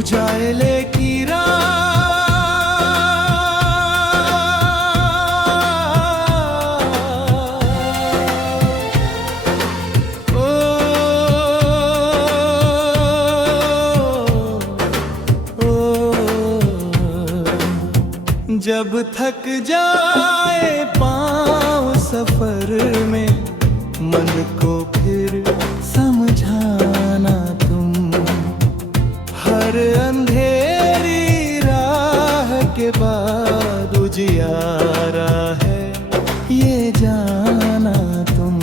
उजाले की जब थक जाए पाँव सफर में, मन को फिर समझाना तुम। हर अंधेरी राह के बाद उजियारा है, ये जाना तुम।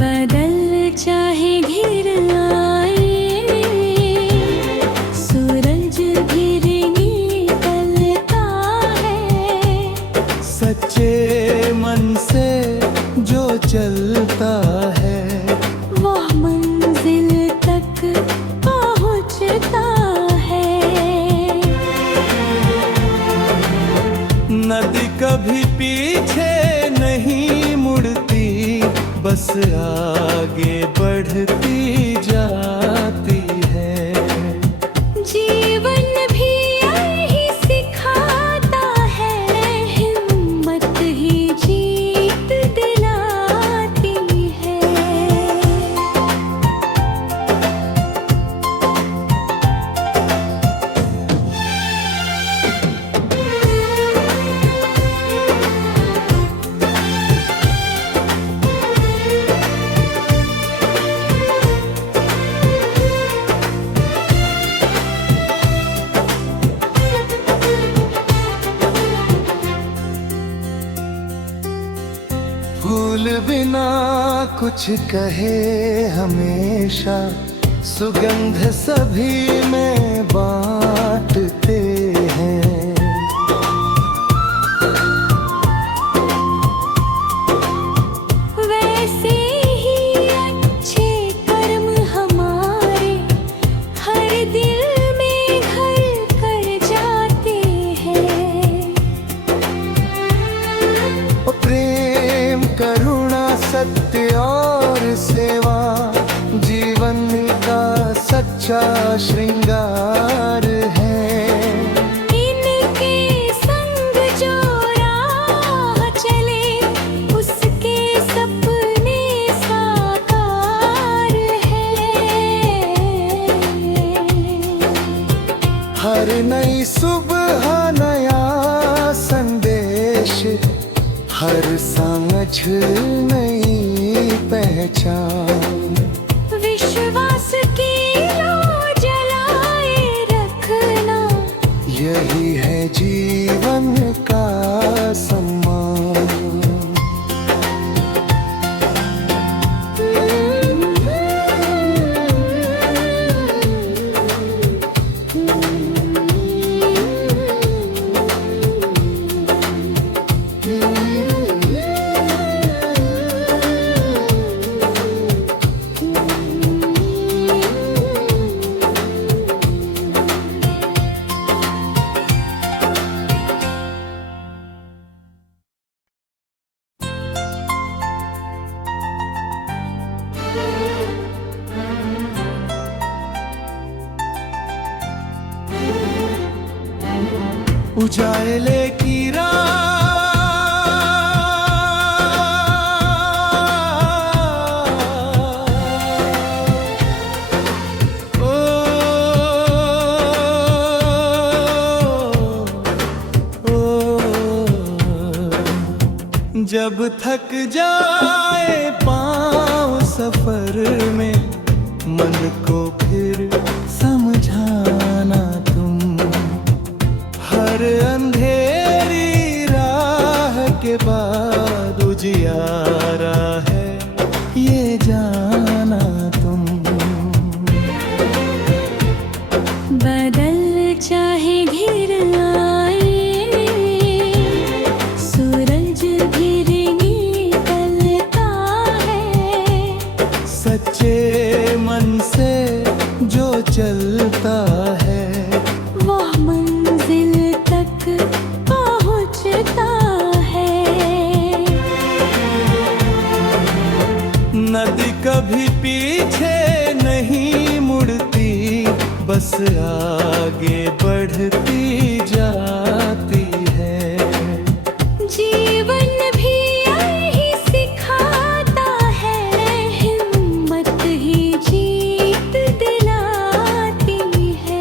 बदल चाहे घिर आए, सूरज फिर निकलता है। सच्चे मन से जो चलता है, वो मंजिल तक पहुंचता है। नदी कभी पीछे नहीं मुड़ती, बस आगे बढ़ती जाती है। जीवन भी यही सिखाता है, हिम्मत ही जीत दिलाती है। फूल बिना कुछ कहे हमेशा, सुगंध सभी में बांटते हैं। वैसे ही अच्छे कर्म हमारे हर दिल में घर कर जाते हैं। प्रेम, करुणा, सत्य और सेवा जीवन का सच्चा श्रृंगार है। इनके संग जो राह चले, उसके सपने साकार है। हर नई सुबह नया संदेश, हर सांझ नई पहचान। विश्वास की लो जलाए रखना, यही है जीवन का सम्मान। उजाले की जब थक जाए पाँव सफर में, मन को फिर समझाना तुम। हर अंधेरी राह के बाद उजियारा है, ये जाना तुम। बदल चाहे घिर आए, सूरज फिर निकलता है। सच्चे मन से जो चलता है, वो मंजिल तक पहुंचता है। नदी कभी पीछे नहीं मुड़ती, आगे बढ़ती जाती है। जीवन भी यही सिखाता है, हिम्मत ही जीत दिलाती है।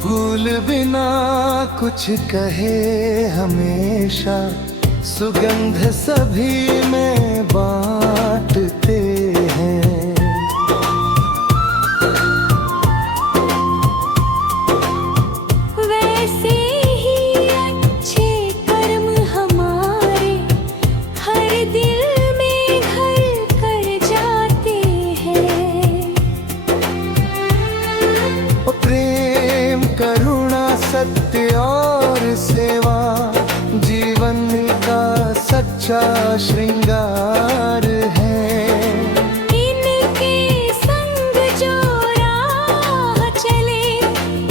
फूल बिना कुछ कहे हमेशा, सुगंध सभी में बांटते हैं। वैसे ही अच्छे कर्म हमारे हर दिल में घर कर जाते हैं। प्रेम, करुणा, सत्य और सेवा जीवन का सच्चा श्रृंगार है। इनके संग जो राह चले,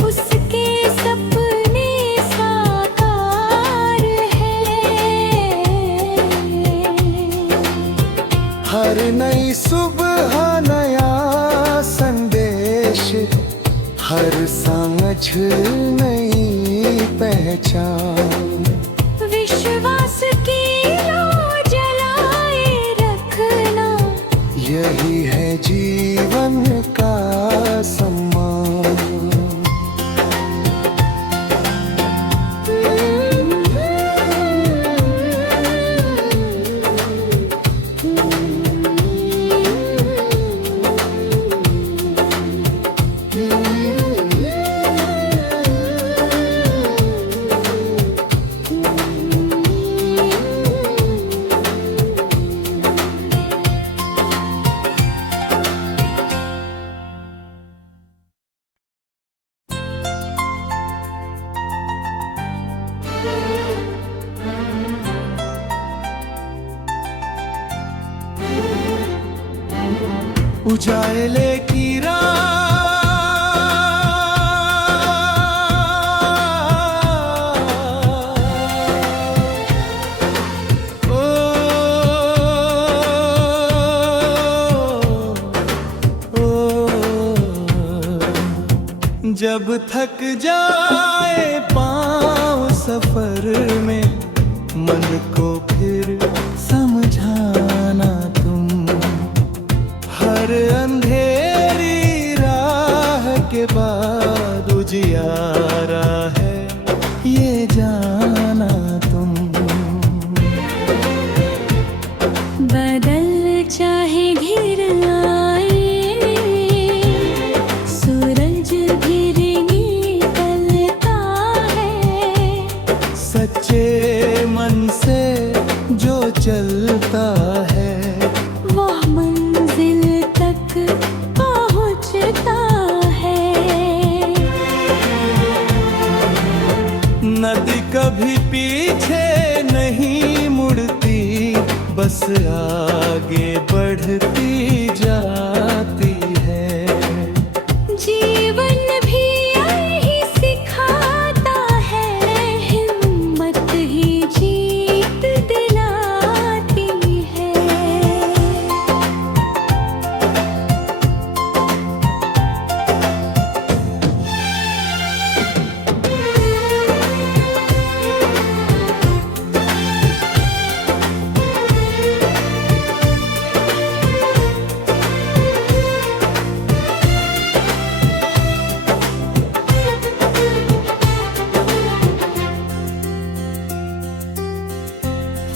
उसके सपने साकार हैं। हर नई सुबह नया संदेश, हर सांझ नई पहचान। विश्वास की लो जलाए रखना, यही है जीवन का सम्मान। उजाले की जब थक जाए पाँव सफर में, मन को फिर समझाना तुम। हर अंधेरी राह के बाद उजियारा है, ये जाना तुम। बदल चाहे घिर आए, सूरज फिर निकलता है। सच्चे मन से जो चलता है, वो मंजिल तक पहुंचता है। नदी कभी पीछे नहीं मुड़ती, बस आगे बढ़ती जाती है। जीवन भी यही सिखाता है, हिम्मत ही जीत दिलाती है।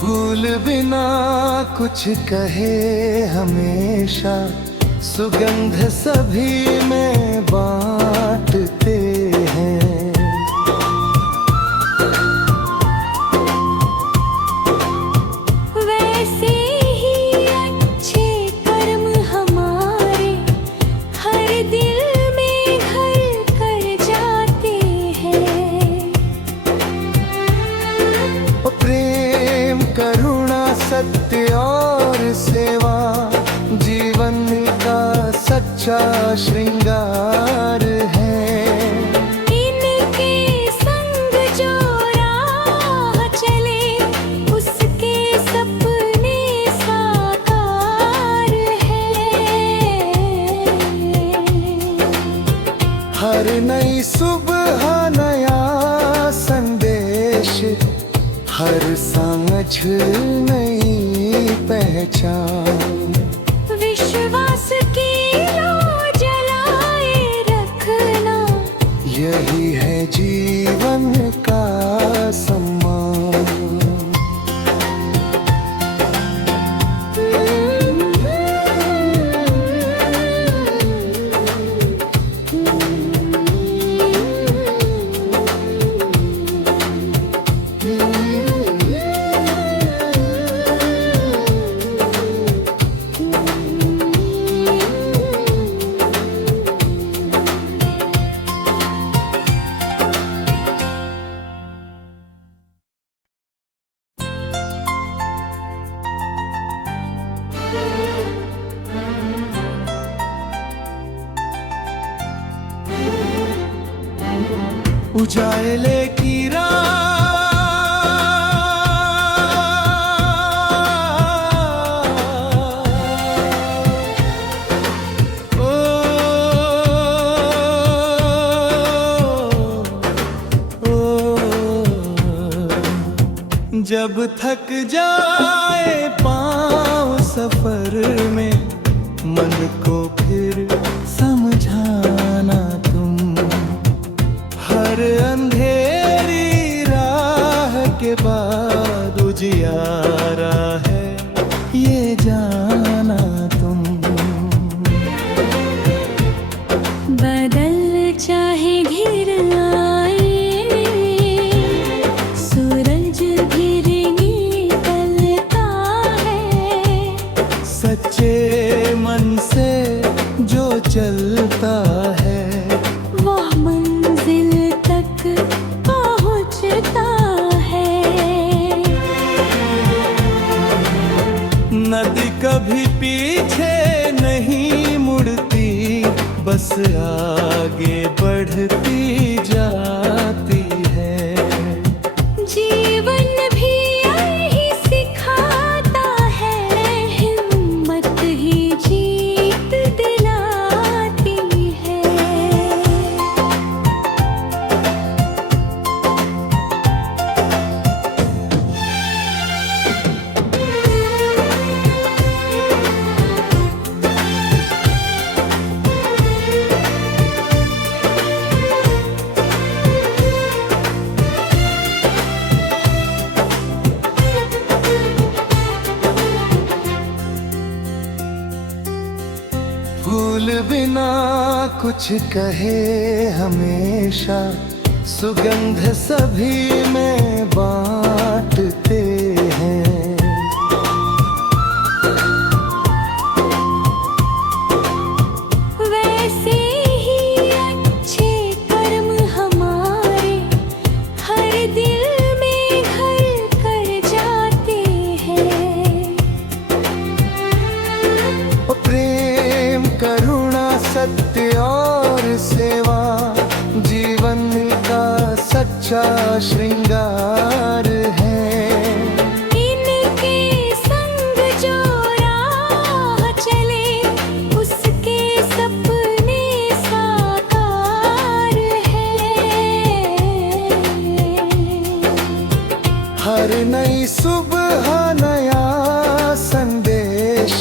फूल बिना कुछ कहे हमेशा, सुगंध सभी में बांटते हैं। वैसे ही अच्छे कर्म हमारे हर दिल में घर कर जाते हैं। सत्य और सेवा जीवन का सच्चा श्रृंगार है। इनके संग जो राह चले उसके सपने साकार है। हर नई सुबह नया संदेश, हर सांझ नई पहचान। विश्वास की लो जलाए रखना, यही है जीवन का सम्मान। उजाले की जब थक जाए पाँव सफर में, मन को फिर समझाना तुम। हर अंधेरी राह के बाद उजियारा है ये जाना तुम। बदल चाहे घिर आए, सूरज फिर निकलता है। सच्चे मन से जो चलता है वो मंजिल तक पहुंचता है। नदी कभी पीछे नहीं मुड़ती, बस आगे बढ़ती जाती है। जीवन भी यही सिखाता है, हिम्मत ही जीत दिलाती है। फूल बिना कुछ कहे हमेशा, सुगंध सभी में बांटते हैं। वैसे ही अच्छे कर्म हमारे हर दिल में घर कर जाते हैं। प्रेम करुणा सत्य और सेवा जीवन का सच्चा श्रृंगार है। इनके संग जो राह चले उसके सपने साकार है। हर नई सुबह नया संदेश,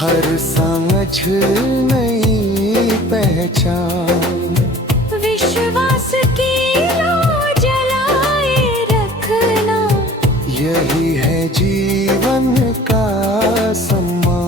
हर सांझ नई पहचान। विश्वास की लो जलाए रखना, यही है जीवन का सम्मान।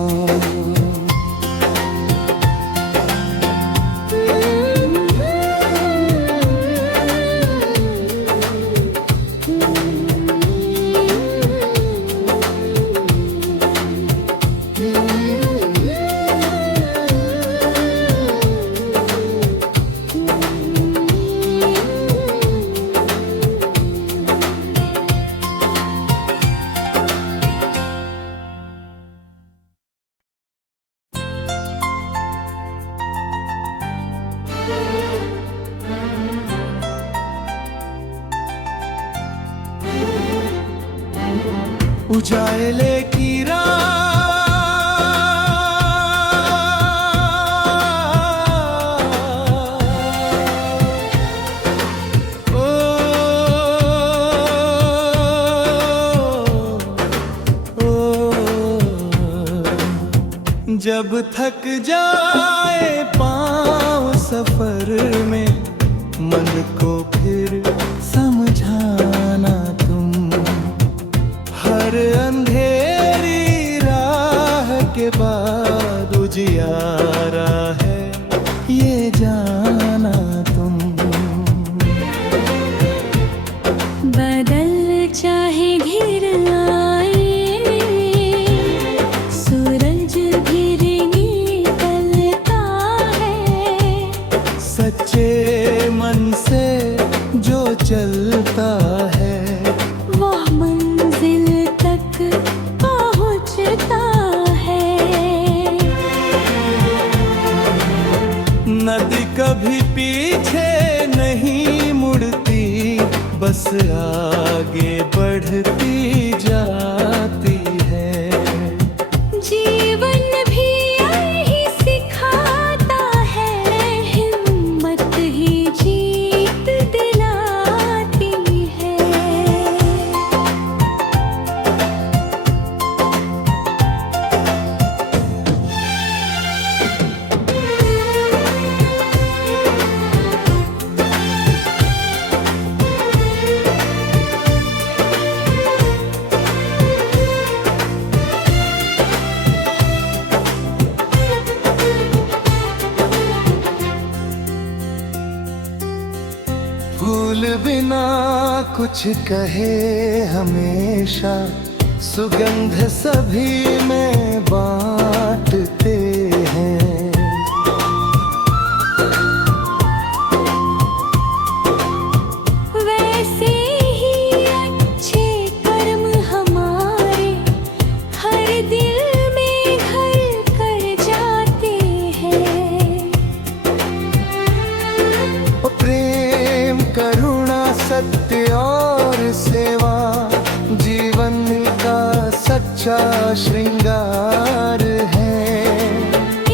उजाले की जब थक जाए पाँव सफर में, मन को फिर समझाना तुम। हर अंधेरी राह के बाद उजियारा है, ये जाना तुम। बदल चाहे घिर आए, सूरज फिर निकलता है। सच्चे मन से जो चलता है, वो मंजिल तक पहुंचता है। नदी कभी पीछे नहीं मुड़ती, बस आगे बढ़ती जाती है। जीवन भी यही सिखाता है, हिम्मत ही जीत दिलाती है। फूल बिना कुछ कहे हमेशा, सुगंध सभी में बांटते हैं। वैसे ही अच्छे कर्म हमारे हर दिल में घर कर जाते हैं। प्रेम, करुणा, सत्य और सेवा जीवन का सच्चा श्रृंगार है।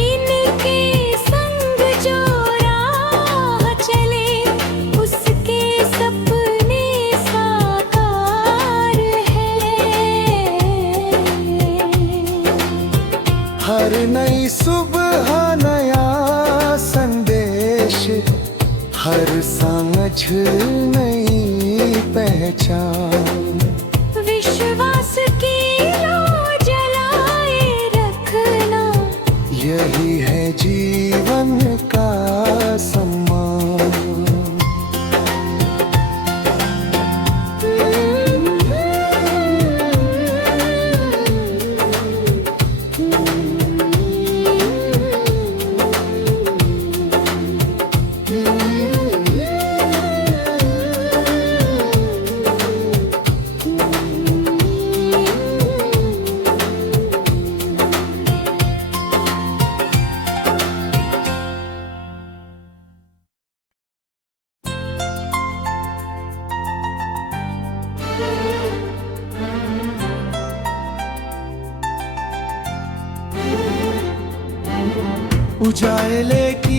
इनके संग जो राह चले, उसके सपने साकार हैं। हर नई सुबह नया संदेश, हर सांझ नई पहचान। विश्वास की लो जलाए रखना, यही है जीवन का सम्मान। उजाले की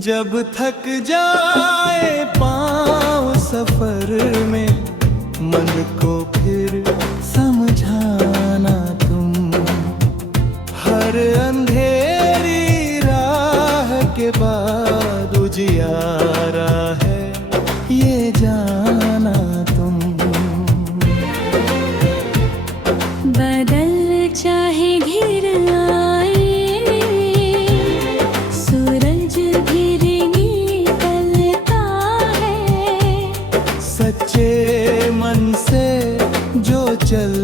जब थक जाए पाँव सफर में, मन को फिर समझाना तुम। हर अंधेरी राह के बाद उजियारा है, ये जाना तुम। बदल चाहे घिर आए, सूरज फिर निकलता है। सच्चे मन से जो चल